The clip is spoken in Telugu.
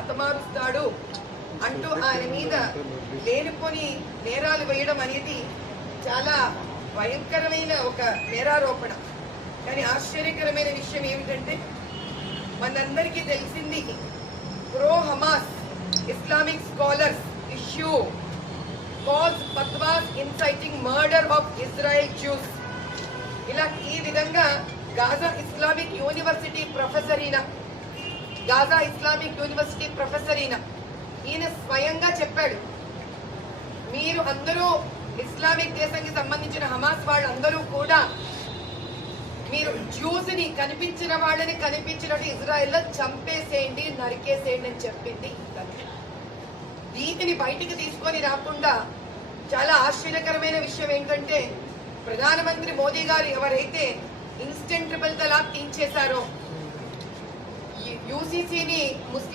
హతమారుస్తాడు అంటూ ఆయన మీద లేనిపోని నేరాలు వేయడం అనేది చాలా భయంకరమైన ఒక నేరారోపణ. కానీ ఆశ్చర్యకరమైన విషయం ఏమిటంటే మనందరికీ తెలిసింది pro Hamas Islamic scholars issue calls fatwas inciting murder of Israel Jews. ఇలా ఈ విధంగా గాజా ఇస్లామిక్ యూనివర్సిటీ ప్రొఫెసర్ ఈయన స్వయంగా చెప్పాడు, మీరు అందరూ ఇస్లామిక్ దేశానికి సంబంధించిన హమాస్ వాళ్ళందరూ కూడా మీరు జ్యూస్ ని కనిపించిన వాళ్ళని కనిపించినట్టు ఇజ్రాయెల్లో చంపేసేయండి, నరికేసేయండి అని చెప్పింది. వీటిని బయటికి తీసుకొని రాకుండా చాలా ఆశ్చర్యకరమైన విషయం ఏంటంటే ప్రధానమంత్రి మోదీ గారు ఎవరైతే ఇన్స్టెంట్ ట్రిపుల్ తలాక్ తీయించేశారో యూసీసీని ముస్లిం